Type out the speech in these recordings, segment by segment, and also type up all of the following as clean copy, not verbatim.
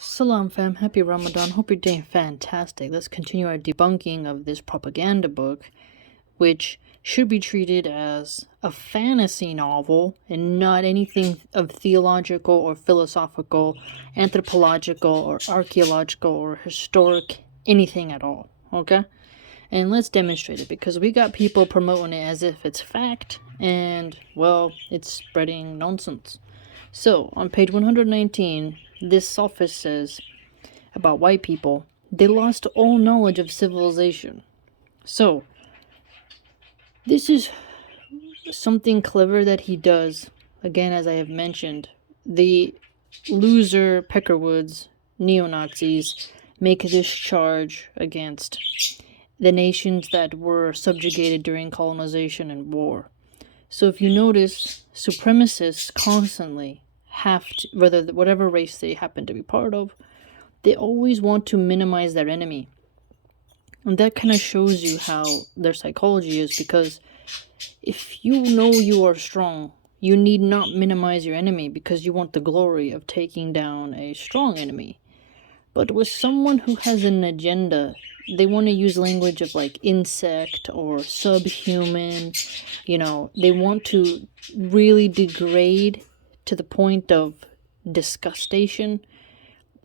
Salam fam, happy Ramadan, hope you're doing fantastic. Let's continue our debunking of this propaganda book, which should be treated as a fantasy novel and not anything of theological or philosophical, anthropological or archaeological or historic, anything at all, okay? And let's demonstrate it, because we got people promoting it as if it's fact, and, well, it's spreading nonsense. So, on page 119, this sophist says about white people, they lost all knowledge of civilization. So, this is something clever that he does. Again, as I have mentioned, the loser Peckerwoods, neo-Nazis, make this charge against the nations that were subjugated during colonization and war. So if you notice, supremacists constantly have to, whatever race they happen to be part of, they always want to minimize their enemy. And that kind of shows you how their psychology is, because if you know you are strong, you need not minimize your enemy because you want the glory of taking down a strong enemy. But with someone who has an agenda, they want to use language of like insect or subhuman, they want to really degrade to the point of disgustation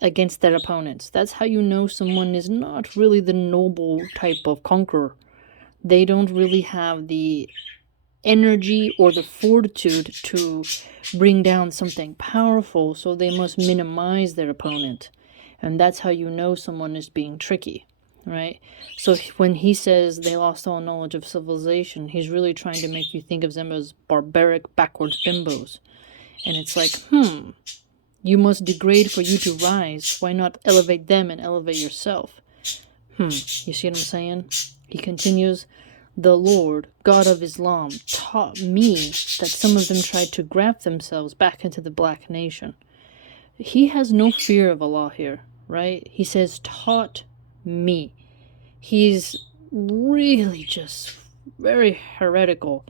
against their opponents. That's how you know someone is not really the noble type of conqueror. They don't really have the energy or the fortitude to bring down something powerful, so they must minimize their opponent. And that's how you know someone is being tricky, right? So when he says they lost all knowledge of civilization, he's really trying to make you think of them as barbaric, backwards bimbos. And it's like, you must degrade for you to rise. Why not elevate them and elevate yourself? You see what I'm saying? He continues, the Lord, God of Islam, taught me that some of them tried to graft themselves back into the black nation. He has no fear of Allah here, right? He says, taught me. He's really just very heretical.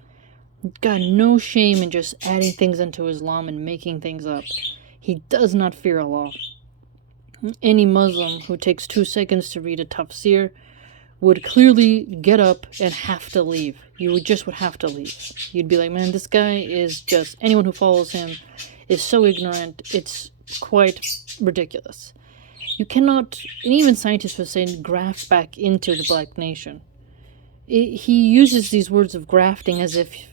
Got no shame in just adding things into Islam and making things up. He does not fear Allah. Any Muslim who takes 2 seconds to read a tafsir would clearly get up and have to leave. You would have to leave. You'd be like, man, this guy is just, anyone who follows him is so ignorant, it's quite ridiculous. You cannot, and even scientists would say, graft back into the black nation. He uses these words of grafting as if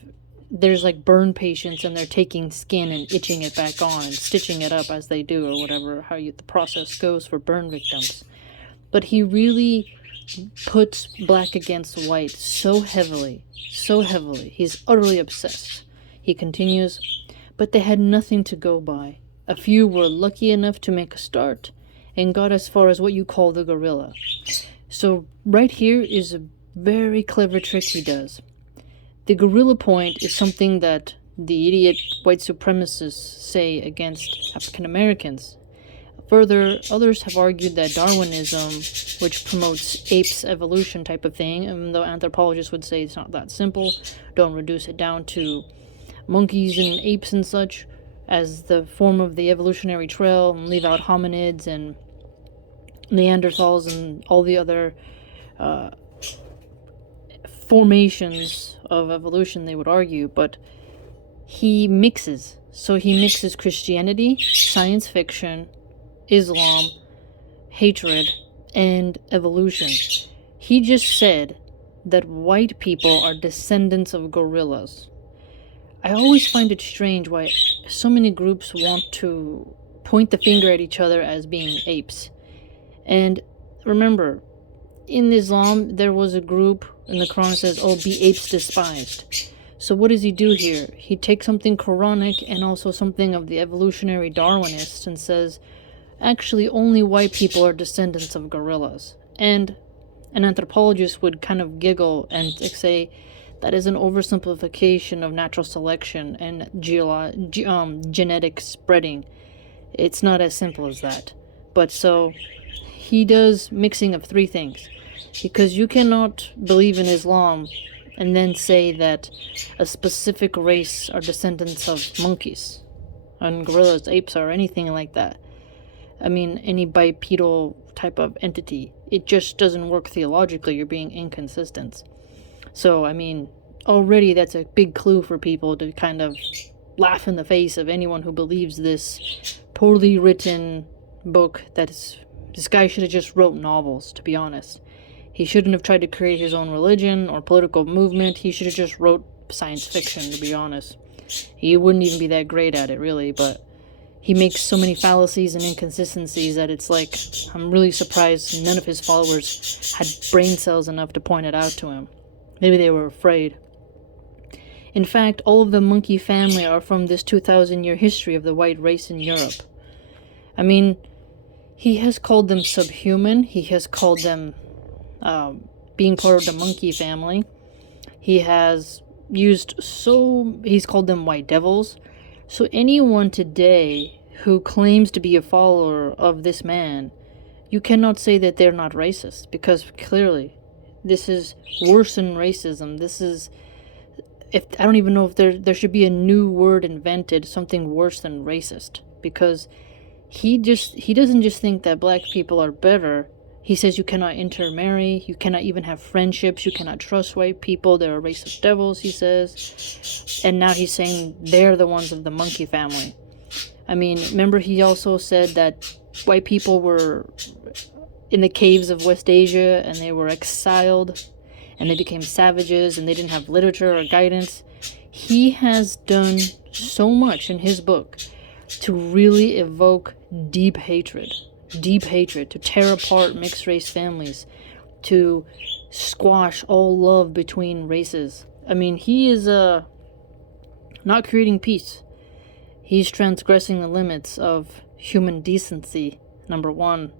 there's like burn patients and they're taking skin and itching it back on and stitching it up as they do, or whatever, the process goes for burn victims. But he really puts black against white so heavily. He's utterly obsessed. He continues, but they had nothing to go by. A few were lucky enough to make a start and got as far as what you call the gorilla. So right here is a very clever trick he does. The gorilla point is something that the idiot white supremacists say against African Americans. Further, others have argued that Darwinism, which promotes apes evolution type of thing, even though anthropologists would say it's not that simple, don't reduce it down to monkeys and apes and such as the form of the evolutionary trail, and leave out hominids and Neanderthals and all the other formations of evolution, they would argue. But he mixes. So he mixes Christianity, science fiction, Islam, hatred, and evolution. He just said that white people are descendants of gorillas. I always find it strange why so many groups want to point the finger at each other as being apes. And remember, in Islam, there was a group, and the Quran says, oh, be apes despised. So what does he do here? He takes something Quranic and also something of the evolutionary Darwinists and says, actually, only white people are descendants of gorillas. And an anthropologist would kind of giggle and say that is an oversimplification of natural selection and genetic spreading. It's not as simple as that. But so he does mixing of 3 things, because you cannot believe in Islam and then say that a specific race are descendants of monkeys and gorillas, apes, or anything like that. I mean, any bipedal type of entity. It just doesn't work theologically. You're being inconsistent. So, I mean, already that's a big clue for people to kind of laugh in the face of anyone who believes this poorly written book this guy should have just wrote novels, to be honest. He shouldn't have tried to create his own religion or political movement. He should have just wrote science fiction, to be honest. He wouldn't even be that great at it, really, but he makes so many fallacies and inconsistencies that it's like, I'm really surprised none of his followers had brain cells enough to point it out to him. Maybe they were afraid. In fact, all of the monkey family are from this 2,000-year history of the white race in Europe. I mean, he has called them subhuman. He has called them being part of the monkey family. He's called them white devils. So anyone today who claims to be a follower of this man, you cannot say that they're not racist, because clearly this is worse than racism. I don't even know if there should be a new word invented, something worse than racist, because he doesn't just think that black people are better. He says you cannot intermarry, you cannot even have friendships, you cannot trust white people, they're a race of devils, he says. And now he's saying they're the ones of the monkey family. I mean, remember he also said that white people were in the caves of West Asia and they were exiled and they became savages and they didn't have literature or guidance. He has done so much in his book to really evoke deep hatred, to tear apart mixed race families, to squash all love between races. I mean, he is not creating peace. He's transgressing the limits of human decency, number one.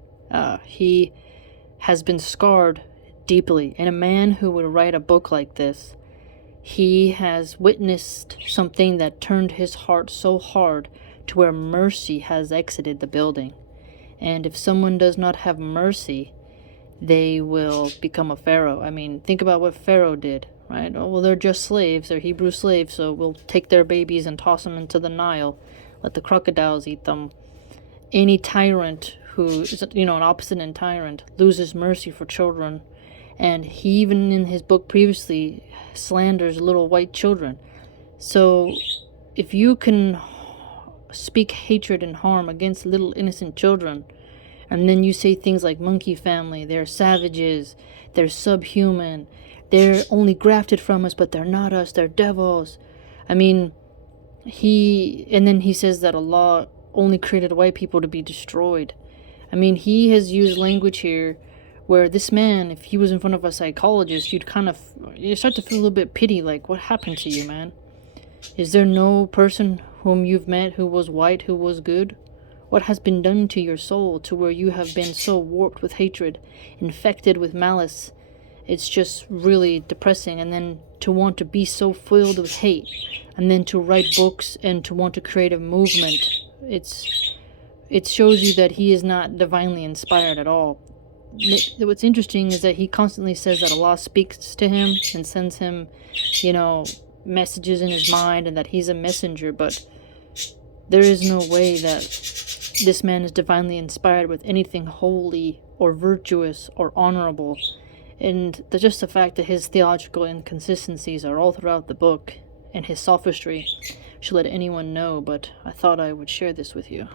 He has been scarred deeply. And a man who would write a book like this, he has witnessed something that turned his heart so hard to where mercy has exited the building. And if someone does not have mercy, they will become a pharaoh. I mean, think about what Pharaoh did, right? Oh, well, they're just slaves. They're Hebrew slaves, so we'll take their babies and toss them into the Nile. Let the crocodiles eat them. Any tyrant who is, an obstinate tyrant loses mercy for children. And he, even in his book previously, slanders little white children. So if you can speak hatred and harm against little innocent children, and then you say things like monkey family, they're savages, they're subhuman, they're only grafted from us, but they're not us, they're devils. I mean, and then he says that Allah only created white people to be destroyed. I mean, he has used language here where this man, if he was in front of a psychologist, you start to feel a little bit pity, like, what happened to you, man? Is there no person whom you've met who was white, who was good? What has been done to your soul to where you have been so warped with hatred, infected with malice? It's just really depressing. And then to want to be so filled with hate, and then to write books and to want to create a movement, it shows you that he is not divinely inspired at all. What's interesting is that he constantly says that Allah speaks to him and sends him, messages in his mind, and that he's a messenger, but there is no way that this man is divinely inspired with anything holy or virtuous or honorable. And just the fact that his theological inconsistencies are all throughout the book and his sophistry should let anyone know, but I thought I would share this with you.